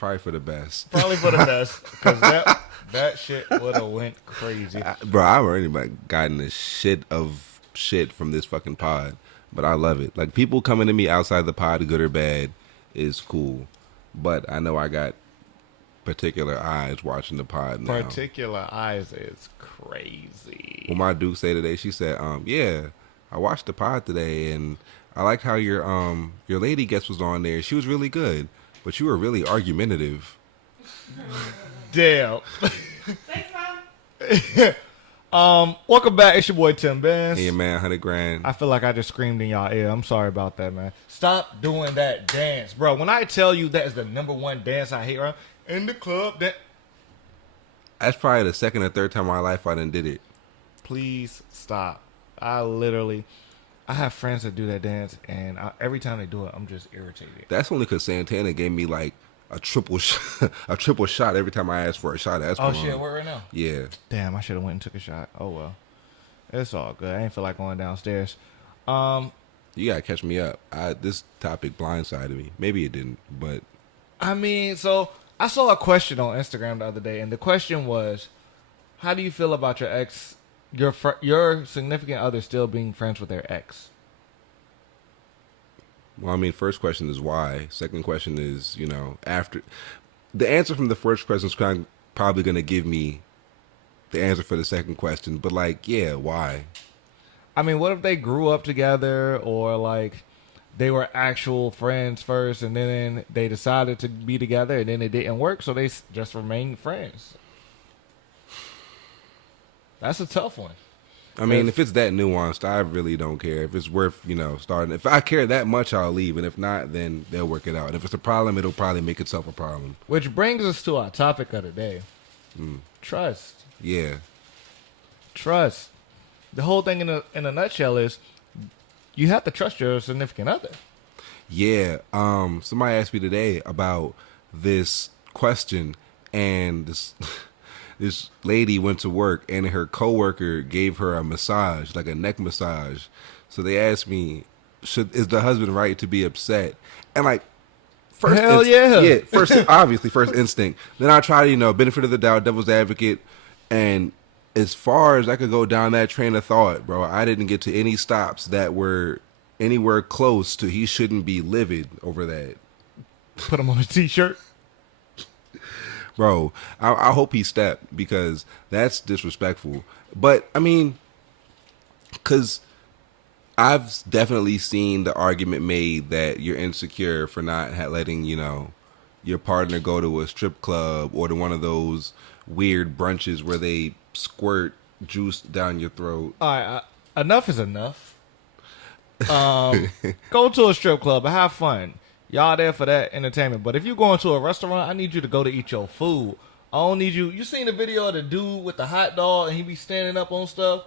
Probably for the best. Probably for the best, because that shit would have went crazy. Bro, I've already gotten the shit from this fucking pod, but I love it. Like, people coming to me outside the pod, good or bad, is cool. But I know I got particular eyes watching the pod now. Particular eyes is crazy. Well, my Duke say today, she said, yeah, I watched the pod today, and I liked how your lady guest was on there. She was really good, but you were really argumentative. Damn. Thanks, Mom. Welcome back. It's your boy Tim Benz. Hey, man, $100,000. I feel like I just screamed in y'all ear. I'm sorry about that, man. Stop doing that dance, bro. When I tell you that is the number one dance I hate, right? In the club, That's probably the second or third time in my life I done did it. Please stop. I have friends that do that dance, and every time they do it, I'm just irritated. That's only because Santana gave me like a triple shot every time I asked for a shot. Oh shit, we're right now. Yeah. Damn, I should have went and took a shot. Oh well, it's all good. I ain't feel like going downstairs. You gotta catch me up. This topic blindsided me. Maybe it didn't, but I mean, so I saw a question on Instagram the other day, and the question was, how do you feel about your ex, your significant other still being friends with their ex? well, I mean, first question is why. Second question is, after the answer from the first question is probably gonna give me the answer for the second question. But like, yeah, why? I mean, what if they grew up together, or like they were actual friends first, and then they decided to be together, and then it didn't work, so they just remained friends? That's a tough one. I mean, if it's that nuanced, I really don't care. If it's worth, starting. If I care that much, I'll leave. And if not, then they'll work it out. And if it's a problem, it'll probably make itself a problem. Which brings us to our topic of the day. Trust. Yeah. Trust. The whole thing in a nutshell is you have to trust your significant other. Yeah. Somebody asked me today about this question, and this lady went to work, and her coworker gave her a massage, like a neck massage. So they asked me, is the husband right to be upset? And like, first, hell yeah. First instinct. Then I try to, benefit of the doubt, devil's advocate, and as far as I could go down that train of thought, bro, I didn't get to any stops that were anywhere close to he shouldn't be livid over that. Put him on a t-shirt. Bro, I hope he stepped, because that's disrespectful. But, I mean, because I've definitely seen the argument made that you're insecure for not letting, your partner go to a strip club or to one of those weird brunches where they squirt juice down your throat. All right, enough is enough. Go to a strip club and have fun. Y'all there for that entertainment. But if you going to a restaurant, I need you to go to eat your food. I don't need you. You seen the video of the dude with the hot dog and he be standing up on stuff?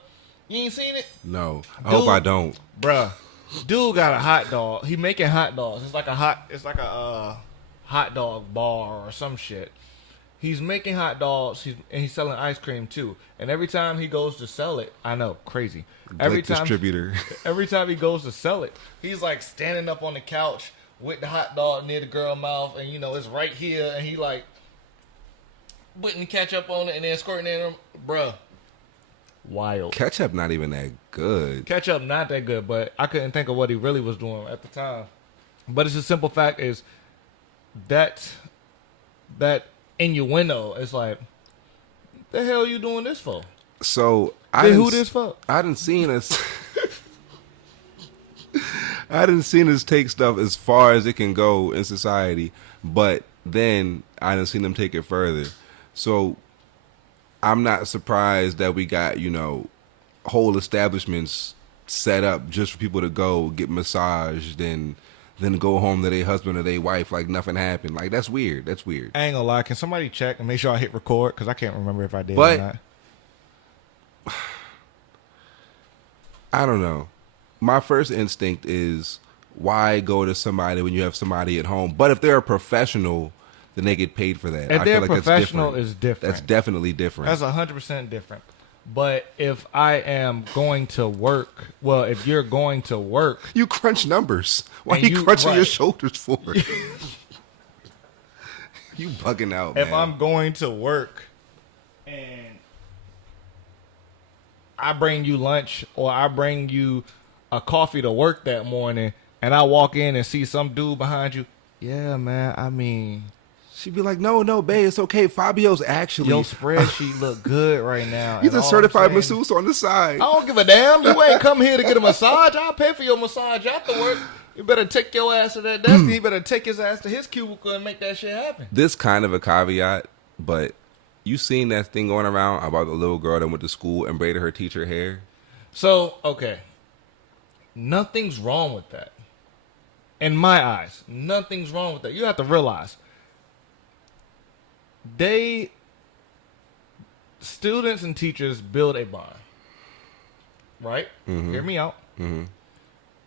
You ain't seen it? No. I hope I don't. Bruh. Dude got a hot dog. He making hot dogs. It's like a hot dog bar or some shit. He's making hot dogs, and he's selling ice cream too. And every time he goes to sell it, I know, crazy. Every time distributor. Every time he goes to sell it, he's like standing up on the couch with the hot dog near the girl's mouth, and it's right here, and he like putting ketchup on it and then squirting it in him. Bruh. Wild. Ketchup not even that good. Ketchup not that good, but I couldn't think of what he really was doing at the time. But it's a simple fact is that innuendo is like, the hell you doing this for? So who this for? I didn't seen us. I didn't seen us take stuff as far as it can go in society, but then I didn't seen them take it further. So I'm not surprised that we got whole establishments set up just for people to go get massaged and then go home to their husband or their wife like nothing happened. Like, that's weird. That's weird. I ain't gonna lie. Can somebody check and make sure I hit record? Because I can't remember if I did or not. I don't know. My first instinct is, why go to somebody when you have somebody at home? But if they're a professional, then they get paid for that. If I they're feel like professional, that's different. That's definitely different. That's 100% different. But if I am going to work, well, if you're going to work, you crunch numbers. Why are you crunching your shoulders for? You bugging out, if man. I'm going to work and I bring you lunch or I bring you a coffee to work that morning and I walk in and see some dude behind you, yeah, man, I mean, She'd be like, no, babe, it's okay. Fabio's actually... your spreadsheet look good right now. He's and a all certified I'm saying- masseuse on the side. I don't give a damn. You ain't come here to get a massage. I'll pay for your massage after work. You better take your ass to that desk and he better take his ass to his cubicle and make that shit happen. This kind of a caveat, but you seen that thing going around about the little girl that went to school and braided her teacher hair? So, okay. Nothing's wrong with that. In my eyes, nothing's wrong with that. You have to realize students and teachers build a bond. Right? Mm-hmm. Hear me out. Mm-hmm.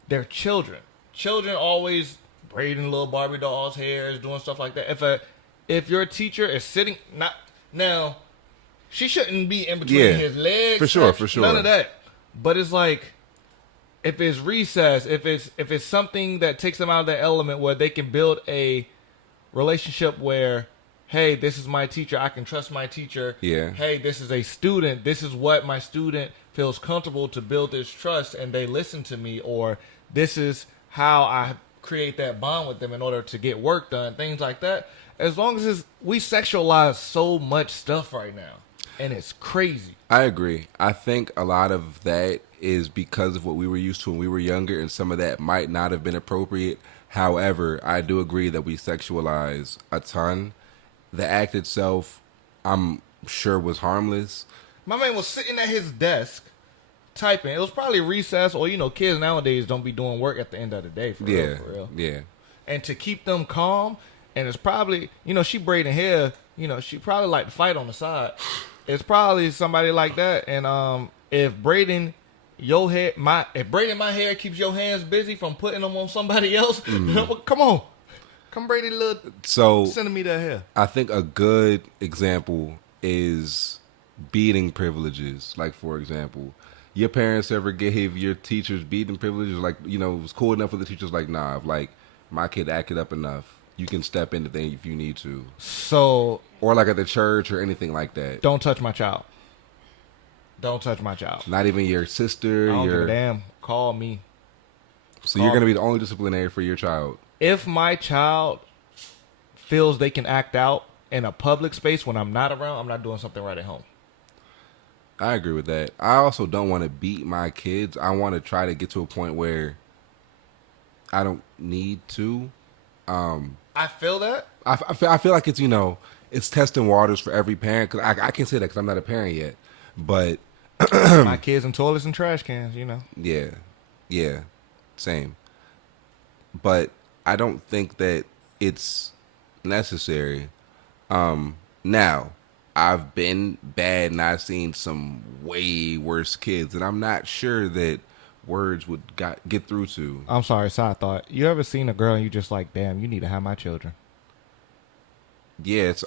They're children. Children always braiding little Barbie dolls' hairs, doing stuff like that. If your teacher is sitting now, she shouldn't be in between his legs. For sure. None of that. But it's like if it's recess, if it's something that takes them out of that element where they can build a relationship where, hey, this is my teacher, I can trust my teacher. Yeah. Hey, this is a student. This is what my student feels comfortable to build this trust, and they listen to me, or this is how I create that bond with them in order to get work done, things like that. As long as we sexualize so much stuff right now, and it's crazy. I agree. I think a lot of that is because of what we were used to when we were younger, and some of that might not have been appropriate. However, I do agree that we sexualize a ton. The act itself, I'm sure, was harmless. My man was sitting at his desk typing. It was probably recess, or kids nowadays don't be doing work at the end of the day. For real. Yeah. And to keep them calm, and it's probably she braiding hair. She probably like to fight on the side. It's probably somebody like that. And if braiding your hair, if braiding my hair keeps your hands busy from putting them on somebody else, come on, come braid a little centimeter of hair. I think a good example is beating privileges. Like, for example, your parents ever gave your teachers beating privileges? Like, it was cool enough for the teachers, like, nah, if, like, my kid acted up enough, you can step into things if you need to. So, or like at the church or anything like that. Don't touch my child. Don't touch my child. Not even your sister. I don't give a damn. Call me. So you're going to be the only disciplinary for your child. If my child feels they can act out in a public space when I'm not around, I'm not doing something right at home. I agree with that. I also don't want to beat my kids. I want to try to get to a point where I don't need to. I feel that. I feel like it's, it's testing waters for every parent. Cause I can't say that because I'm not a parent yet. But my kids in toilets and trash cans, Yeah, same. But I don't think that it's necessary. Now, I've been bad and I've seen some way worse kids, and I'm not sure that words would get through to. I'm sorry, side thought. You ever seen a girl and you just like, damn, you need to have my children? Yeah, it's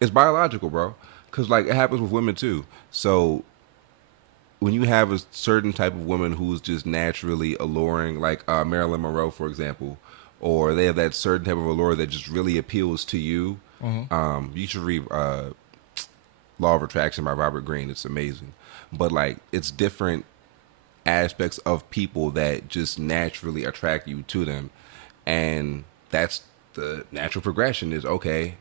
it's biological, bro. Because, like, it happens with women, too. So, when you have a certain type of woman who's just naturally alluring, like Marilyn Monroe, for example, or they have that certain type of allure that just really appeals to you, you should read Law of Attraction by Robert Greene. It's amazing. But, like, it's different aspects of people that just naturally attract you to them. And that's the natural progression is, okay,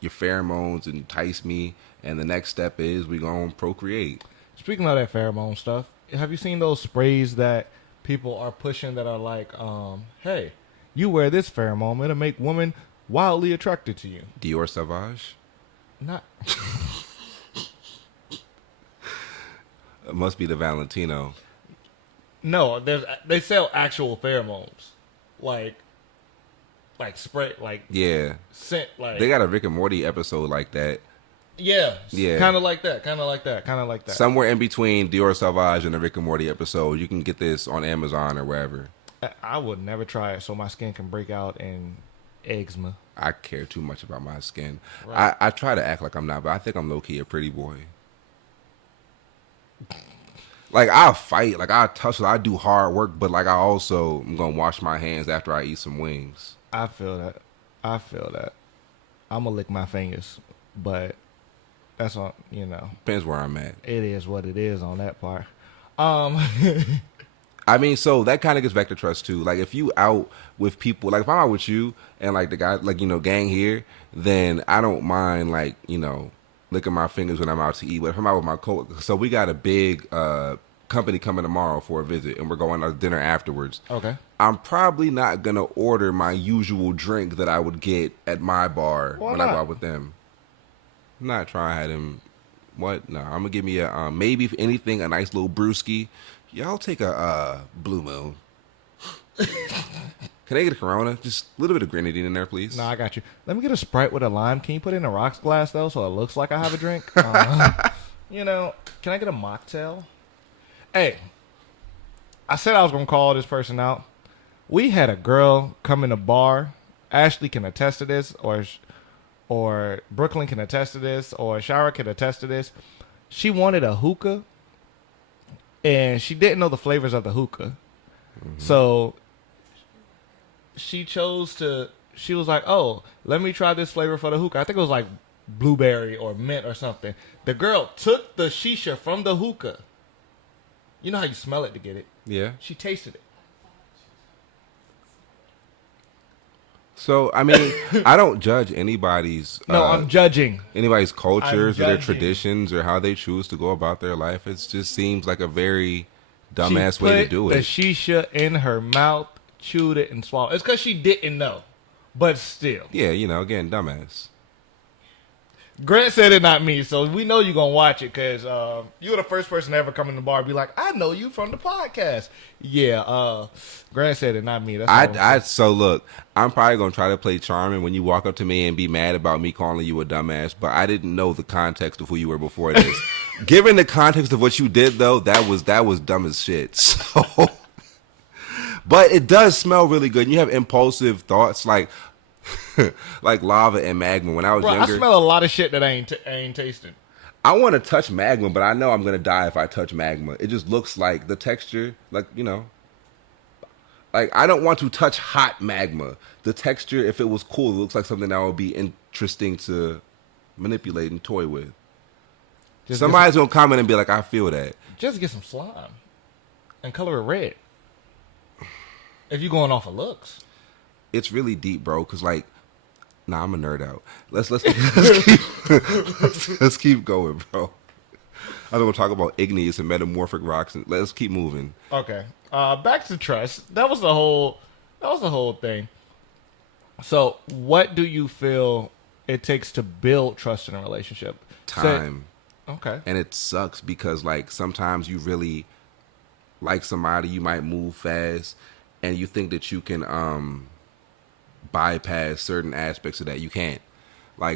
your pheromones entice me, and the next step is we gonna procreate. Speaking of that pheromone stuff, have you seen those sprays that people are pushing that are like, hey, you wear this pheromone, it'll make women wildly attracted to you? Dior Sauvage? Not. It must be the Valentino. No, they sell actual pheromones, like spray, like scent, like they got a Rick and Morty episode like that. Yeah, kind of like that. Somewhere in between Dior Sauvage and the Rick and Morty episode, you can get this on Amazon or wherever. I would never try it, so my skin can break out in eczema. I care too much about my skin. Right. I try to act like I'm not, but I think I'm low key a pretty boy. Like, I'll fight, like I'll tussle, I do hard work, but like I also am gonna wash my hands after I eat some wings. I feel that. I'm gonna lick my fingers, but that's all. Depends where I'm at. It is what it is on that part. Um, I mean, so that kind of gets back to trust too. Like if you out with people, like if I'm out with you and like the guy, like gang here, then I don't mind like licking my fingers when I'm out to eat. But if I'm out with my coworker, so we got a big company coming tomorrow for a visit, and we're going to dinner afterwards. okay. I'm probably not gonna order my usual drink that I would get at my bar Why when not? I go out with them. I'm not trying to have them. What? No, I'm gonna give me a maybe if anything a nice little brewski. Y'all take a Blue Moon. Can I get a Corona? Just a little bit of grenadine in there, please. No, I got you. Let me get a Sprite with a lime. Can you put it in a rocks glass though, so it looks like I have a drink? Can I get a mocktail? Hey, I said I was gonna call this person out. We had a girl come in the bar. Ashley can attest to this, or Brooklyn can attest to this, or Shara can attest to this. She wanted a hookah, and she didn't know the flavors of the hookah. Mm-hmm. So she was like, oh, let me try this flavor for the hookah. I think it was like blueberry or mint or something. The girl took the shisha from the hookah. You know how you smell it to get it? Yeah. She tasted it. So, I mean, I don't judge anybody's... No, I'm judging. Anybody's cultures or their judging. traditions or how they choose to go about their life. It just seems like a very dumbass way to do it. She put the shisha in her mouth, chewed it, and swallowed. It's because she didn't know. But still. Yeah, again, dumbass. Grant said it, not me, so we know you're going to watch it because you were the first person to ever come in the bar and be like, I know you from the podcast. Yeah, Grant said it, not me. That's So look, I'm probably going to try to play charming when you walk up to me and be mad about me calling you a dumbass, but I didn't know the context of who you were before this. Given the context of what you did, though, that was dumb as shit. So, but it does smell really good. And you have impulsive thoughts like lava and magma. When I was younger, I smell a lot of shit that I ain't tasted. I want to touch magma, but I know I'm gonna die if I touch magma. It just looks like the texture, like I don't want to touch hot magma. The texture, if it was cool, it looks like something that would be interesting to manipulate and toy with. Somebody's gonna comment and be like, "I feel that." Just get some slime and color it red. If you're going off of looks, it's really deep, bro. Because nah, I'm a nerd out. Let's keep going, bro. I don't want to talk about igneous and metamorphic rocks. And let's keep moving. Okay. Back to trust. That was the whole thing. So, what do you feel it takes to build trust in a relationship? Time. Okay. And it sucks because sometimes you really like somebody, you might move fast, and you think that you can bypass certain aspects of that. You can't.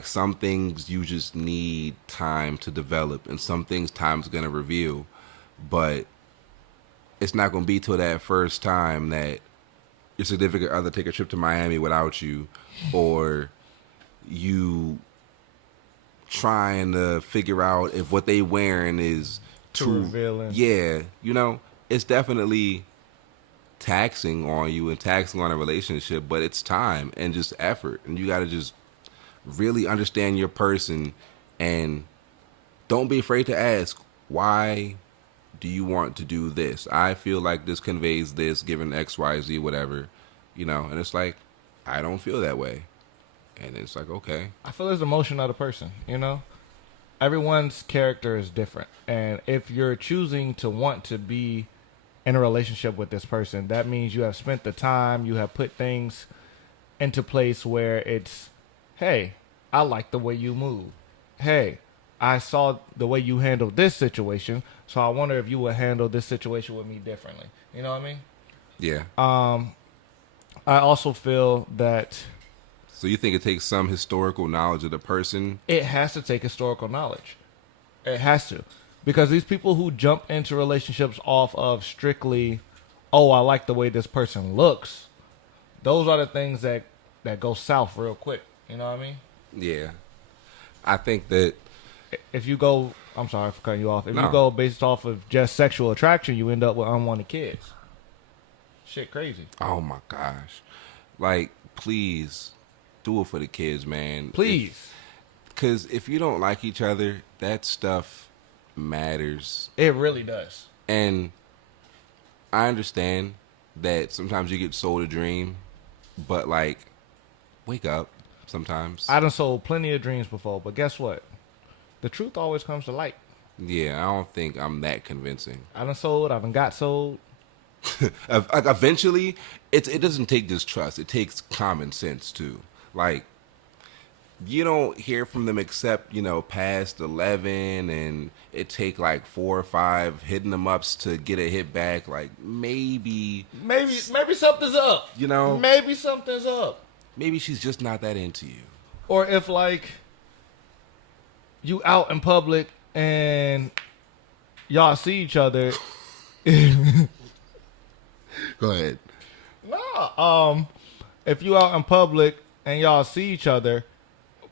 Some things you just need time to develop, and some things time's gonna reveal, but it's not gonna be till that first time that your significant other take a trip to Miami without you, or you trying to figure out if what they wearing is too revealing. Yeah, it's definitely taxing on you and taxing on a relationship, but it's time and just effort, and you got to just really understand your person, and don't be afraid to ask, why do you want to do this? I feel like this conveys this given XYZ whatever, and it's like, I don't feel that way, and it's like, okay, I feel it's the emotion of the person. Everyone's character is different, and if you're choosing to want to be in a relationship with this person, that means you have spent the time, you have put things into place where it's, hey, I like the way you move. Hey, I saw the way you handled this situation, so I wonder if you would handle this situation with me differently. You know what I mean? Yeah. I also feel that... So you think it takes some historical knowledge of the person? It has to take historical knowledge. It has to. Because these people who jump into relationships off of strictly, oh, I like the way this person looks, those are the things that go south real quick. You know what I mean? Yeah. I think that... If you go... I'm sorry for cutting you off. If you go based off of just sexual attraction, you end up with unwanted kids. Shit crazy. Oh, my gosh. Please, do it for the kids, man. Please. Because if you don't like each other, that stuff matters. It really does. And I understand that sometimes you get sold a dream, but like, wake up sometimes. I done sold plenty of dreams before, but guess what? The truth always comes to light. Yeah, I don't think I'm that convincing. I done got sold. Like eventually, it doesn't take distrust. It takes common sense too. Like, you don't hear from them except, past 11, and it take like 4 or 5 hitting them ups to get a hit back. Like, maybe something's up. Maybe something's up. Maybe she's just not that into you. Or if like you out in public and y'all see each other. Go ahead. No, if you out in public and y'all see each other,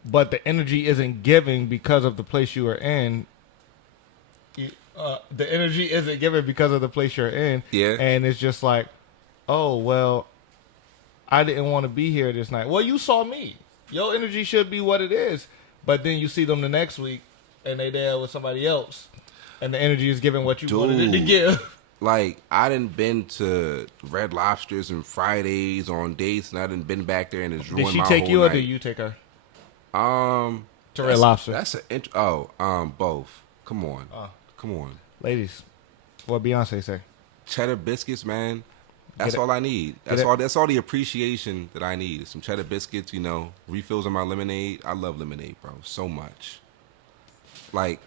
but the energy isn't giving because of the place you are in. The energy isn't given because of the place you're in. Yeah. And it's just like, oh, well, I didn't want to be here this night. Well, you saw me. Your energy should be what it is. But then you see them the next week and they there with somebody else. And the energy is giving what you wanted it to give. Like, I done been to Red Lobsters and Fridays on dates, and I done been back there and it's ruined my whole night. Did she take you or did you take her? To Red Lobster. That's both. Come on. Ladies, what Beyonce say? Cheddar biscuits, man. That's all I need. That's all the appreciation that I need. Some cheddar biscuits, refills on my lemonade. I love lemonade, bro, so much. Like,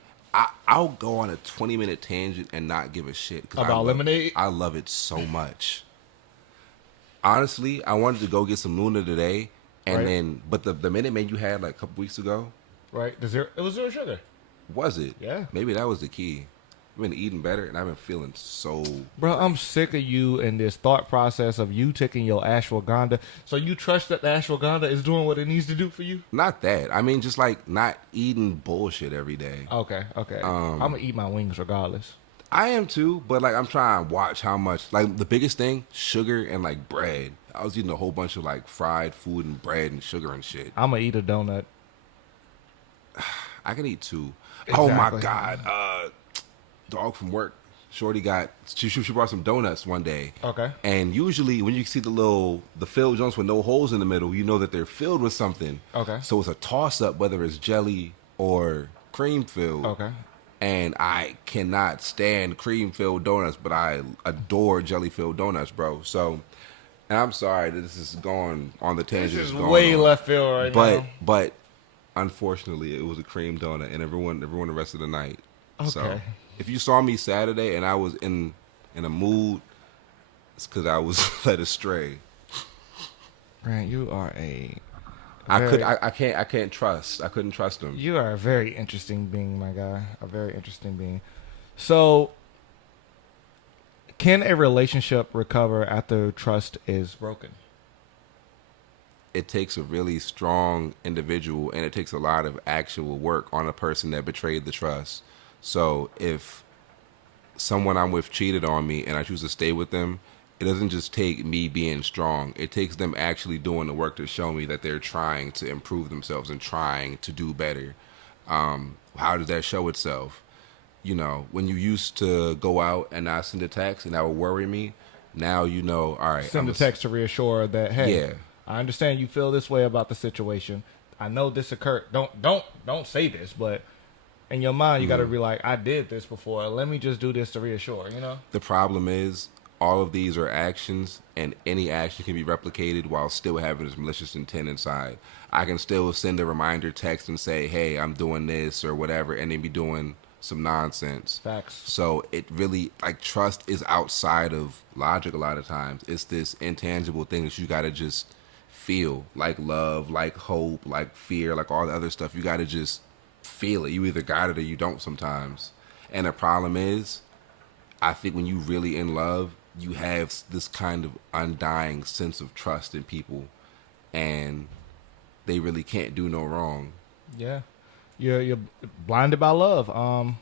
I'll go on a 20-minute tangent and not give a shit. About lemonade? I love it so much. Honestly, I wanted to go get some Luna today, and but the Minute Man you had like a couple weeks ago. Right. It was 0 sugar. Was it? Yeah. Maybe that was the key. I've been eating better, and I've been feeling so... Bro, I'm sick of you and this thought process of you taking your ashwagandha. So you trust that the ashwagandha is doing what it needs to do for you? Not that. I mean, just like not eating bullshit every day. Okay. I'm going to eat my wings regardless. I am too, but like I'm trying to watch how much... Like the biggest thing, sugar and like bread. I was eating a whole bunch of like fried food and bread and sugar and shit. I'm going to eat a donut. I can eat 2. Exactly. Oh my God. Dog from work, Shorty she brought some donuts one day. Okay. And usually when you see the filled joints with no holes in the middle, you know that they're filled with something. Okay. So it's a toss up whether it's jelly or cream filled. Okay. And I cannot stand cream filled donuts, but I adore jelly filled donuts, bro. So, and I'm sorry that this is going on the tangent. This is way left field now. But unfortunately, it was a cream donut, and everyone the rest of the night. Okay. So, if you saw me Saturday and I was in a mood, it's because I was led astray. Grant, you are I can't trust. I couldn't trust him. You are a very interesting being, my guy. A very interesting being. So, can a relationship recover after trust is broken? It takes a really strong individual, and it takes a lot of actual work on a person that betrayed the trust. So if someone I'm with cheated on me and I choose to stay with them, it doesn't just take me being strong. It takes them actually doing the work to show me that they're trying to improve themselves and trying to do better. How does that show itself? When you used to go out and I send a text and that would worry me, now all right. Send a text to reassure that, hey, yeah. I understand you feel this way about the situation. I know this occurred. Don't say this, but in your mind, you got to be like, I did this before. Let me just do this to reassure, The problem is all of these are actions, and any action can be replicated while still having this malicious intent inside. I can still send a reminder text and say, hey, I'm doing this or whatever, and then be doing some nonsense. Facts. So it really, like, trust is outside of logic a lot of times. It's this intangible thing that you got to just feel, like love, like hope, like fear, like all the other stuff. You got to just feel it. You either got it or you don't sometimes. And the problem is, I think when you really in love, you have this kind of undying sense of trust in people, and they really can't do no wrong. Yeah, you're blinded by love.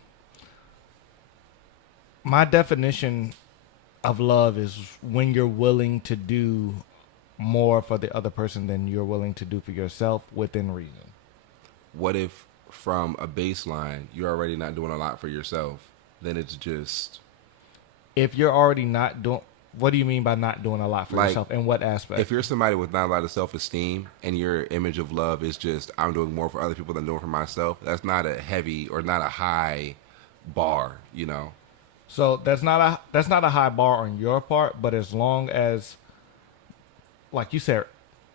My definition of love is when you're willing to do more for the other person than you're willing to do for yourself within reason. What if from a baseline you're already not doing a lot for yourself? Then it's just, If you're already not doing, what do you mean by not doing a lot for Like, yourself? In what aspect? if you're somebody with not a lot of self-esteem and your image of love is just I'm doing more for other people than I'm doing for myself, that's not a heavy or not a high bar, you know. So that's not a high bar on your part, but as long as, like you said,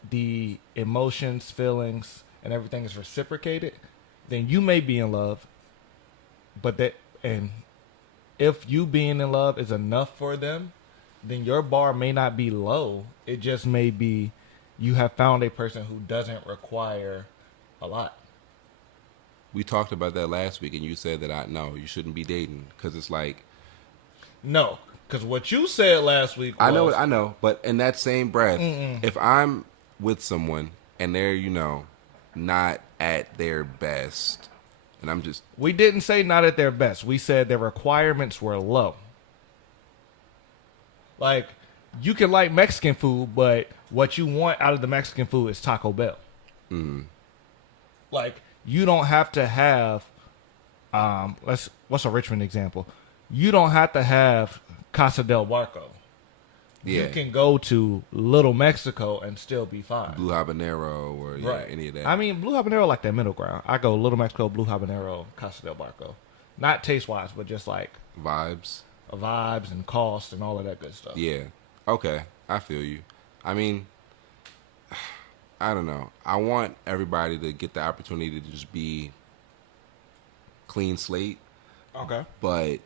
the emotions, feelings, and everything is reciprocated, then you may be in love. But if you being in love is enough for them, then your bar may not be low. It just may be you have found a person who doesn't require a lot. We talked about that last week, and you said that no, you shouldn't be dating because it's like, No, because what you said last week was... I know, but in that same breath, if I'm with someone and they're, not at their best, and I'm just... We didn't say not at their best. We said their requirements were low. Like, you can like Mexican food, but what you want out of the Mexican food is Taco Bell. Like, you don't have to have... what's a Richmond example? You don't have to have Casa del Barco. Yeah. You can go to Little Mexico and still be fine. Blue Habanero or any of that. I mean, Blue Habanero like that middle ground. I go Little Mexico, Blue Habanero, Casa del Barco. Not taste-wise, but just like... Vibes. Vibes and cost and all of that good stuff. Yeah. Okay. I feel you. I mean, I don't know. I want everybody to get the opportunity to just be clean slate. Okay. But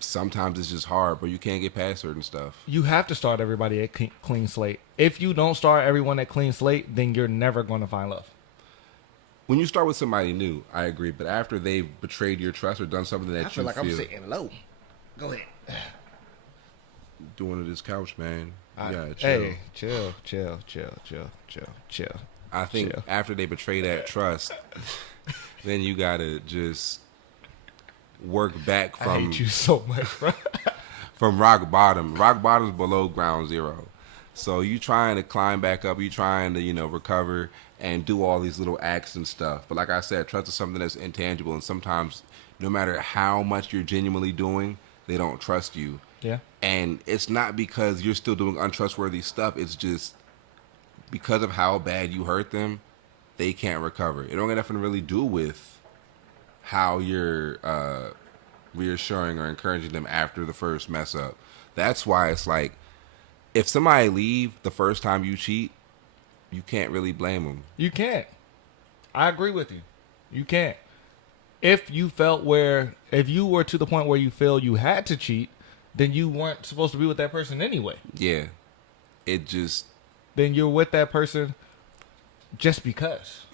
sometimes it's just hard, but you can't get past certain stuff. You have to start everybody at clean slate. If you don't start everyone at clean slate, then you're never going to find love. When you start with somebody new, I agree. But after they've betrayed your trust or done something that I feel like I'm sitting low. Go ahead. Doing to this couch, man. Yeah, chill. Hey, chill. I think after they betray that trust, then you gotta just work back from... I hate you so much, bro. From rock bottom. Rock bottom's below ground zero. So you trying to climb back up, you trying to, recover and do all these little acts and stuff. But like I said, trust is something that's intangible, and sometimes no matter how much you're genuinely doing, they don't trust you. Yeah. And it's not because you're still doing untrustworthy stuff, it's just because of how bad you hurt them, they can't recover. It don't got nothing to really do with how you're reassuring or encouraging them after the first mess up. That's why it's like, if somebody leave the first time you cheat, you can't really blame them. You can't. I agree with you. You can't. If you were to the point where you feel you had to cheat, then you weren't supposed to be with that person anyway. Yeah. It just... Then you're with that person just because.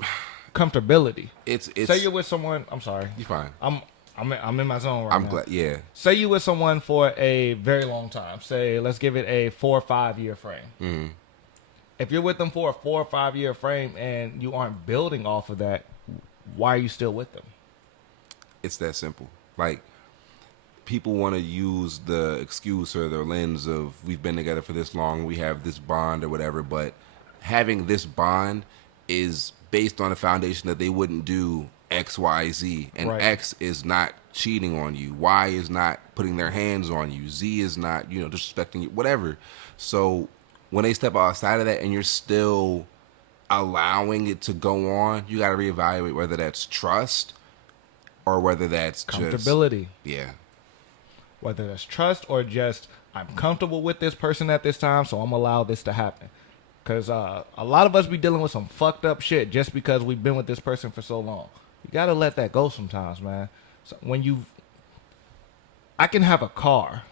Comfortability. It's Say you're with someone... I'm sorry. You're fine. I'm in my zone right now. I'm glad, yeah. Say you with someone for a very long time. Say, let's give it a 4 or 5 year frame. Mm-hmm. If you're with them for a 4 or 5 year frame and you aren't building off of that, why are you still with them? It's that simple. Like, people want to use the excuse or the lens of we've been together for this long, we have this bond or whatever, but having this bond is based on a foundation that they wouldn't do X, Y, Z. And right. X is not cheating on you. Y is not putting their hands on you. Z is not, disrespecting you, whatever. So when they step outside of that and you're still allowing it to go on, you got to reevaluate whether that's trust or whether that's comfortability. Yeah. Whether that's trust or just, I'm comfortable with this person at this time, so I'm going to allow this to happen. Because a lot of us be dealing with some fucked up shit just because we've been with this person for so long. You got to let that go sometimes, man. So I can have a car.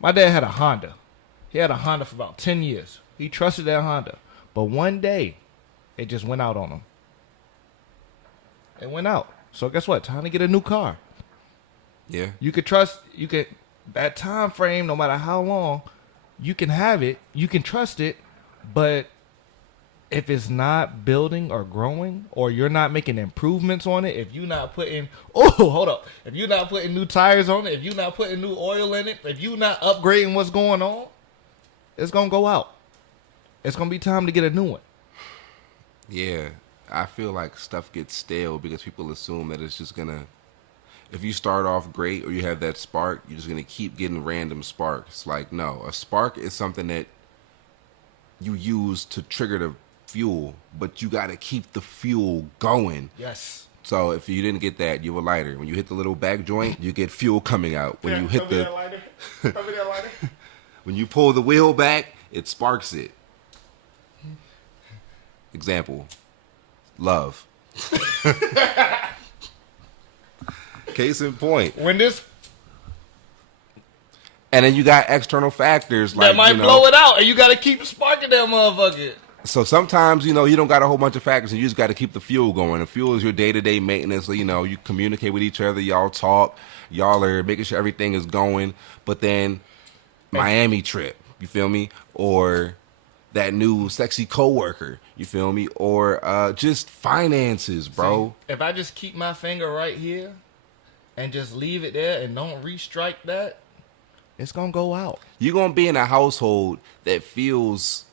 My dad had a Honda. He had a Honda for about 10 years. He trusted that Honda. But one day, it just went out on him. It went out. So guess what? Time to get a new car. Yeah. That time frame, no matter how long, you can have it, you can trust it, but if it's not building or growing, or you're not making improvements on it, if you're not putting, if you're not putting new tires on it, if you're not putting new oil in it, if you're not upgrading what's going on, it's gonna go out. It's gonna be time to get a new one. Yeah, I feel like stuff gets stale because people assume that it's just gonna. If you start off great or you have that spark, you're just gonna keep getting random sparks. Like, no, a spark is something that you use to trigger the fuel, but you gotta keep the fuel going. Yes. So if you didn't get that, you have a lighter. When you hit the little back joint, you get fuel coming out. When you hit the lighter. when you pull the wheel back, it sparks it. Example, love. Case in point. When this And then you got external factors like that might blow it out, and you got to keep sparking that motherfucker. So sometimes, you don't got a whole bunch of factors, and you just got to keep the fuel going. The fuel is your day-to-day maintenance. So, you communicate with each other, y'all talk, y'all are making sure everything is going. But then Miami trip, you feel me? Or that new sexy coworker, you feel me? Or just finances, bro. See, if I just keep my finger right here and just leave it there and don't restrike that, it's going to go out. You're going to be in a household that feels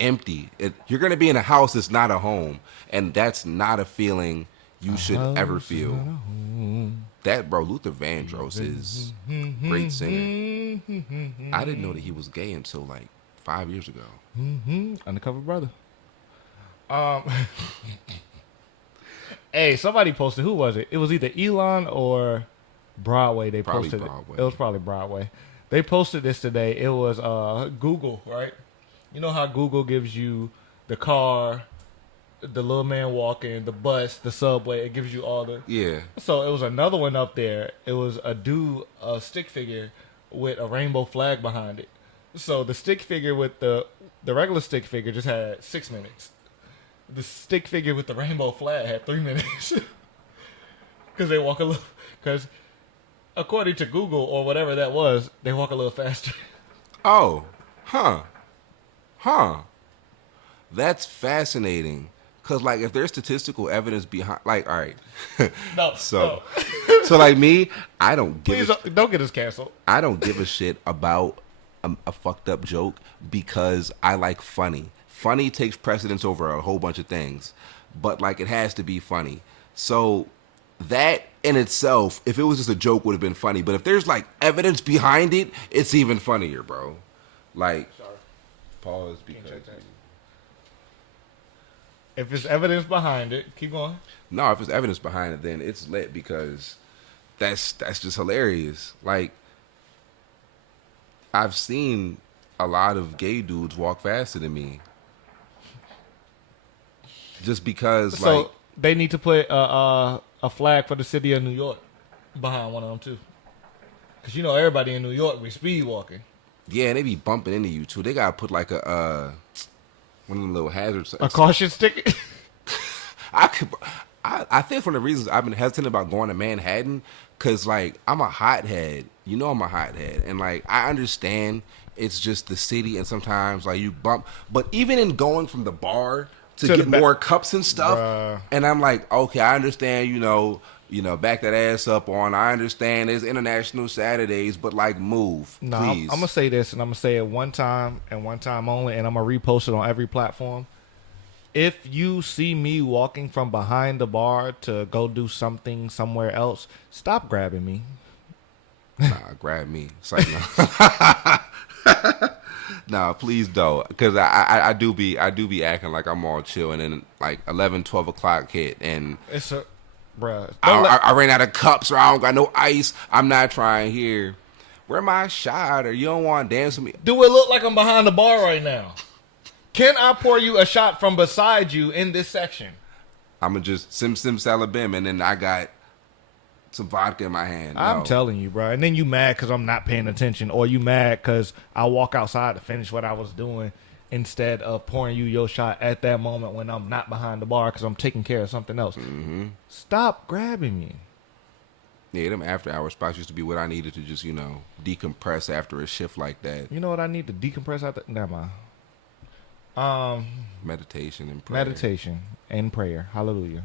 empty. You're going to be in a house that's not a home, and that's not a feeling you should ever feel. That, bro, Luther Vandross is a great singer. I didn't know that he was gay until like 5 years ago. Undercover brother. Hey, somebody posted. Who was it? It was either Elon or Broadway. They Probably posted Broadway. it was probably Broadway. They posted this today. It was Google, right? You know how Google gives you the car, the little man walking, the bus, the subway. It gives you all the. Yeah. So it was another one up there. It was a stick figure with a rainbow flag behind it. So the stick figure with the regular stick figure just had 6 minutes. The stick figure with the rainbow flag had 3 minutes. Because they walk a little. Because according to Google or whatever that was, they walk a little faster. Oh. Huh. That's fascinating. Because, like, if there's statistical evidence behind, like, all right. No. So, no. so like me, I don't give Please don't get us canceled. I don't give a shit about a fucked up joke because I like funny. Funny takes precedence over a whole bunch of things, but like it has to be funny. So that in itself, if it was just a joke, would have been funny. But if there's like evidence behind it, it's even funnier, bro. Like, Sorry. pause Can't because check that. If there's evidence behind it, keep going. no, if there's evidence behind it, then it's lit because that's just hilarious. Like, I've seen a lot of gay dudes walk faster than me. Just because, So like, they need to put a flag for the city of New York behind one of them too, because everybody in New York be speed walking. yeah, and they be bumping into you too. They gotta put like a one of them little hazards. A caution sticker. I think one of the reasons I've been hesitant about going to Manhattan, cause like I'm a hothead. I'm a hothead, and like I understand it's just the city, and sometimes like you bump. But even in going from the bar to get more cups and stuff, and I'm like, okay, I understand. Back that ass up on. I understand there's International Saturdays, but like move, No, please. I'm gonna say this, and I'm gonna say it one time and one time only, and I'm gonna repost it on every platform. If you see me walking from behind the bar to go do something somewhere else, stop grabbing me. Nah, grab me. It's like, no. Nah, please don't. Because I do be acting like I'm all chill, and then like 11, 12 o'clock hit, and It's a, bruh. I ran out of cups, or I don't got no ice. I'm not trying here. Where my shot? Or you don't want to dance with me? Do it look like I'm behind the bar right now? Can I pour you a shot from beside you in this section? I'm going to just sim salabim, and then I got some vodka in my hand. I'm No. telling you, bro. And then you mad because I'm not paying attention, or you mad because I walk outside to finish what I was doing instead of pouring you your shot at that moment when I'm not behind the bar because I'm taking care of something else. Mm-hmm. Stop grabbing me. Yeah, them after hour spots used to be what I needed to just, decompress after a shift like that. You know what I need to decompress after? Never mind. Meditation and prayer. Meditation and prayer. Hallelujah.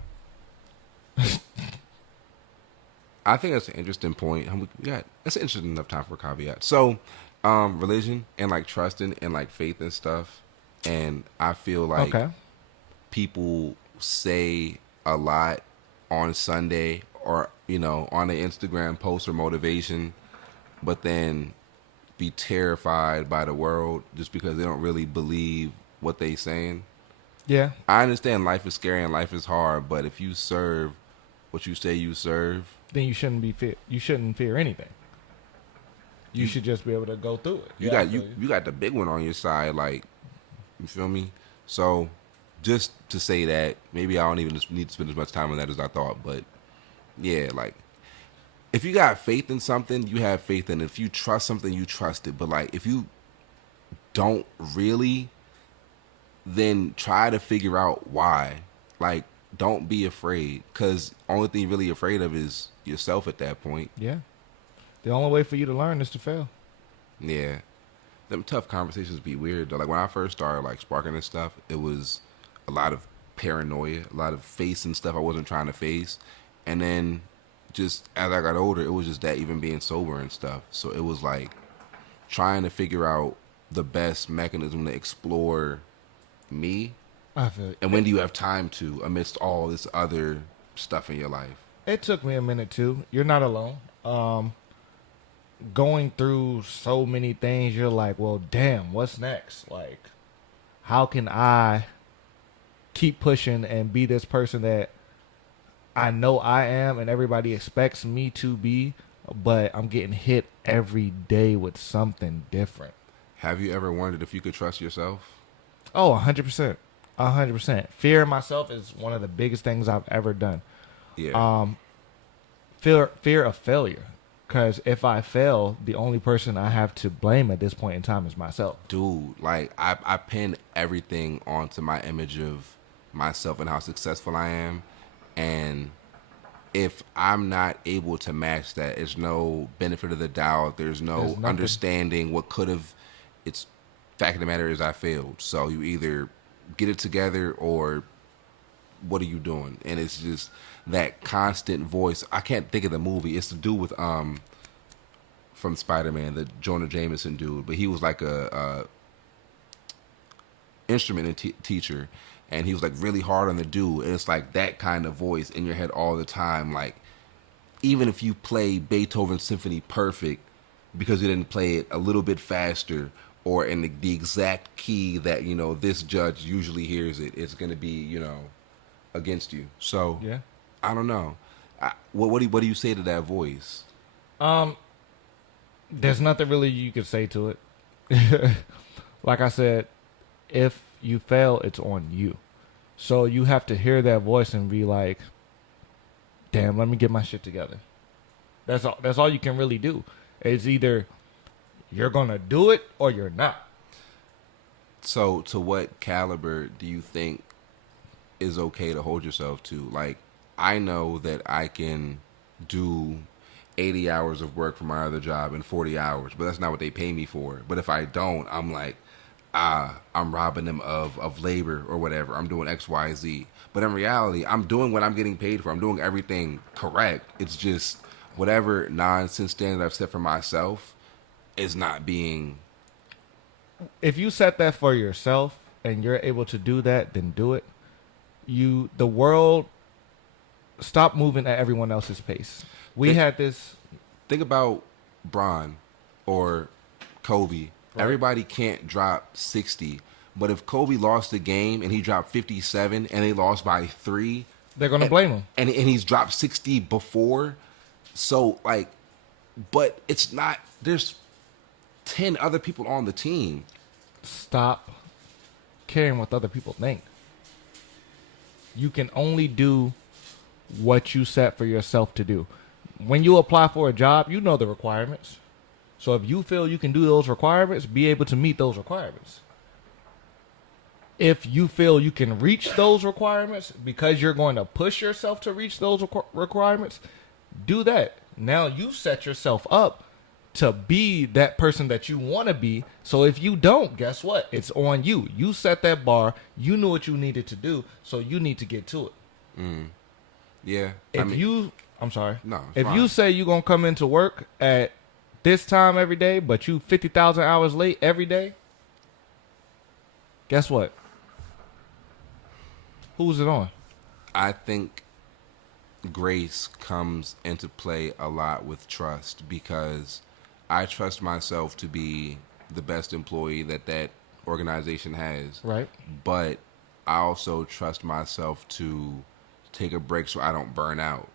I think that's an interesting point. That's an interesting enough time for a caveat. So, Religion and like trusting and like faith and stuff. And I feel like Okay. people say a lot on Sunday or on the Instagram post or motivation, but then be terrified by the world just because they don't really believe what they saying. Yeah. I understand life is scary and life is hard, but if you serve what you say you serve, Then you shouldn't be fear. You shouldn't fear anything. You You- should just be able to go through it. you Yeah, I got feel you got the big one on your side, like, you feel me? So just to say that, maybe I don't even need to spend as much time on that as I thought, but yeah, like if you got faith in something, you have faith in it. If you trust something, you trust it. But like if you don't really, then try to figure out why. Like, don't be afraid, because only thing you're really afraid of is yourself at that point. Yeah. The only way for you to learn is to fail. Yeah. Them tough conversations be weird though. Like when I first started like sparking and stuff, it was a lot of paranoia, a lot of facing stuff I wasn't trying to face. And then just as I got older, it was just that, even being sober and stuff. So it was like trying to figure out the best mechanism to explore me. I feel And when do you have time to, amidst all this other stuff in your life? it took me a minute too. You're not alone. Going through so many things, you're like, well, damn, what's next? Like, how can I keep pushing and be this person that I know I am and everybody expects me to be, but I'm getting hit every day with something different. Have you ever wondered if you could trust yourself? Oh, 100%. 100%. Fear of myself is one of the biggest things I've ever done. Yeah. Fear of failure. Because if I fail, the only person I have to blame at this point in time is myself. Dude, like I pin everything onto my image of myself and how successful I am. And if I'm not able to match that, there's no benefit of the doubt. There's There's no nothing. understanding what could have. It's fact of the matter is I failed. So you either get it together or what are you doing? And it's just that constant voice. I can't think of the movie. It's to do with from Spider-Man, the Jonah Jameson dude, but he was like a instrument teacher, and he was like really hard on the dude, and it's like that kind of voice in your head all the time. Like even if you play Beethoven's symphony perfect, because you didn't play it a little bit faster or in the exact key that this judge usually hears it, it's gonna be against you. So Yeah. I don't know. What do you say to that voice? There's nothing really you could say to it. Like I said, if you fail, it's on you. So you have to hear that voice and be like, damn, let me get my shit together. That's all you can really do. It's either you're going to do it or you're not. So to what caliber do you think is okay to hold yourself to? Like, I know that I can do 80 hours of work for my other job in 40 hours, but that's not what they pay me for. But if I don't, I'm like, I'm robbing them of labor or whatever. I'm doing X, Y, Z. But in reality, I'm doing what I'm getting paid for. I'm doing everything correct. It's just whatever nonsense standard I've set for myself is not being. If you set that for yourself and you're able to do that, then do it. The world, stop moving at everyone else's pace. We had this. Think about Bron or Kobe. Right. Everybody can't drop 60, but if Kobe lost the game and he dropped 57 and they lost by 3, They're going to blame him. and he's dropped 60 before, so like, but it's not. There's 10 other people on the team. Stop caring what other people think. You can only do what you set for yourself to do. When you apply for a job, you know the requirements. So if you feel you can do those requirements, be able to meet those requirements. If you feel you can reach those requirements because you're going to push yourself to reach those requirements, do that. Now you set yourself up to be that person that you want to be. So if you don't, guess what? It's on you. You set that bar. You knew what you needed to do, so you need to get to it. Yeah. I'm sorry. No, it's If fine. you say you're going to come into work at this time every day, but you 50,000 hours late every day, guess what? Who's it on? I think grace comes into play a lot with trust because I trust myself to be the best employee that organization has. Right. But I also trust myself to take a break so I don't burn out.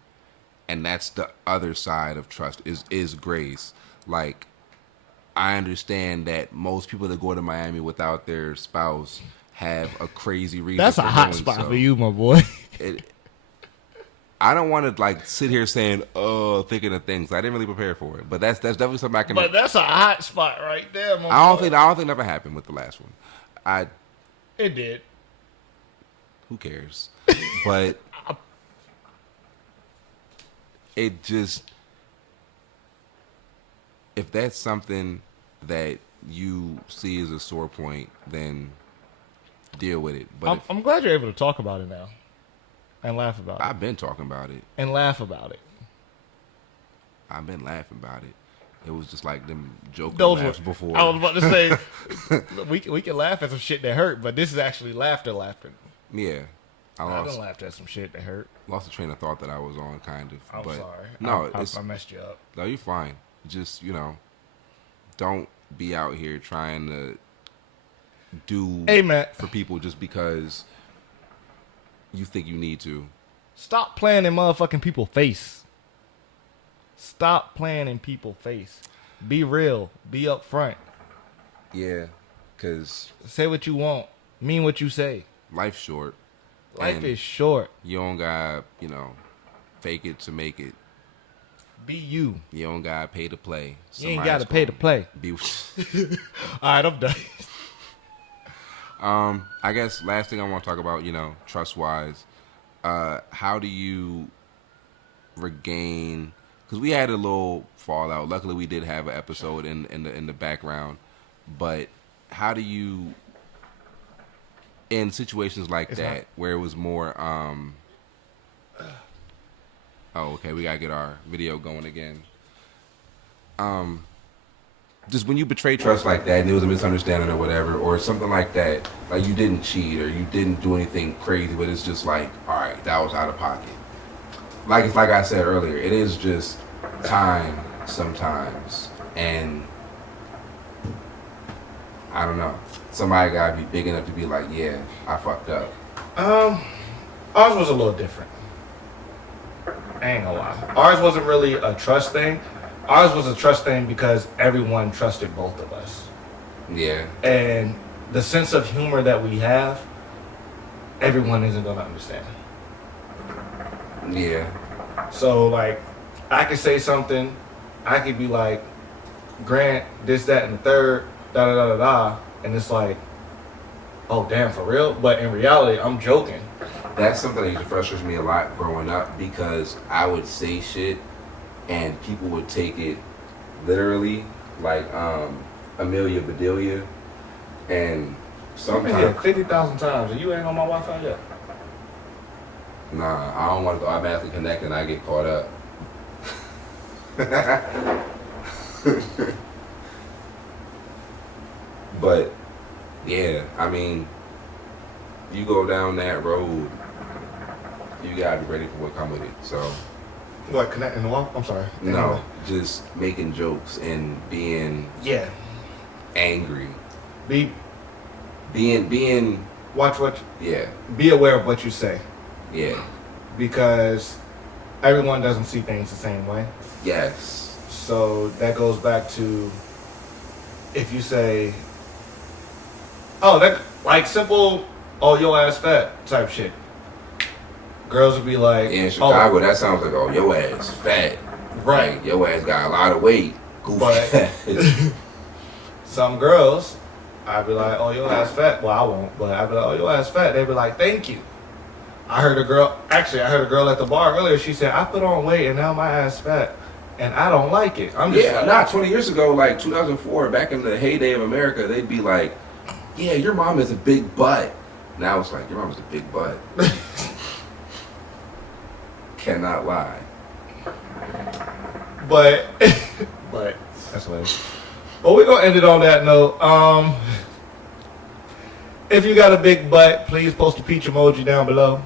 And that's the other side of trust is grace. Like, I understand that most people that go to Miami without their spouse have a crazy reason. That's a for hot doing spot so. for you, my boy. I don't want to like sit here saying, "Oh, thinking of things." I didn't really prepare for it, but that's definitely something I can. But that's a hot spot right there, my boy. I don't think never happened with the last one. It did. Who cares? But it just, if that's something that you see as a sore point, then deal with it. But I'm glad you're able to talk about it now and laugh about it. I've been talking about it. And laugh about it. I've been laughing about it. It was just like them joking Those laughs were, before. I was about to say, we can laugh at some shit that hurt, but this is actually laughing. Yeah. I done laughed at some shit that hurt. Lost the train of thought that I was on, kind of. I'm but sorry. No, I messed you up. No, you're fine. Just, don't be out here trying to do for people just because you think you need to. Stop playing in motherfucking people's face. Stop playing in people's face. Be real. Be upfront. Yeah, because say what you want. Mean what you say. Life's short. Life is short. You don't got, fake it to make it. Be you. You don't got to pay to play. You ain't got to pay to play. Be. All right, I'm done. I guess last thing I want to talk about, trust-wise, how do you regain? Because we had a little fallout. Luckily, we did have an episode in the background. But how do you, in situations like that, where it was more, oh, okay, we gotta get our video going again. Just when you betray trust like that, and it was a misunderstanding or whatever, or something like that, like you didn't cheat or you didn't do anything crazy, but it's just like, all right, that was out of pocket. Like I said earlier, it is just time sometimes, and I don't know. Somebody gotta be big enough to be like, yeah, I fucked up. Ours was a little different. I ain't gonna lie. Ours wasn't really a trust thing. Ours was a trust thing because everyone trusted both of us. Yeah. And the sense of humor that we have, everyone isn't gonna understand. Yeah. So, like, I could say something, I could be like, Grant, this, that, and the third, da-da-da-da-da, and it's like, oh, damn, for real? But in reality, I'm joking. That's something that used to frustrate me a lot growing up because I would say shit and people would take it literally, like Amelia Bedelia, and sometimes... I've been here 50,000 times, and you ain't on my Wi-Fi yet. Nah, I don't want to automatically connect and I get caught up. But, yeah, I mean, you go down that road, you gotta be ready for what come with it. So, What, connecting the wall? I'm sorry. no, just making jokes and being angry, being Watch what. yeah, Be aware of what you say, yeah, because everyone doesn't see things the same way. yes, So that goes back to if you say, oh, that like simple, oh, your ass fat type shit. Girls would be like, in Chicago, that sounds like, oh, your ass fat, right? Like, your ass got a lot of weight, goofy ass. Some girls, I'd be like, oh, your ass fat. Well, I won't, but I'd be like, oh, your ass fat. They'd be like, thank you. I heard a girl at the bar earlier. She said, I put on weight and now my ass fat, and I don't like it. I'm just not 20 years ago, like 2004, back in the heyday of America, they'd be like, yeah, your mom has a big butt. Now it's like, your mom has a big butt. Cannot lie. But That's hilarious. Well, we're gonna end it on that note. If you got a big butt, please post a peach emoji down below,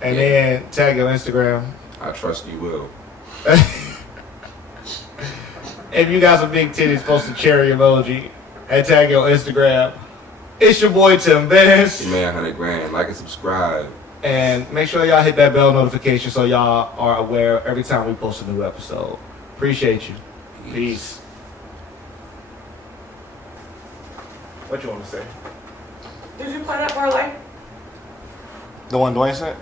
and then tag your Instagram. I trust you will. If you got some big titties, post a cherry emoji and tag your Instagram. It's your boy Tim Benz. Your man, 100 grand. Like and subscribe. And make sure y'all hit that bell notification so y'all are aware every time we post a new episode. Appreciate you. Peace. What you want to say? Did you play that parlay? The one Dwayne said?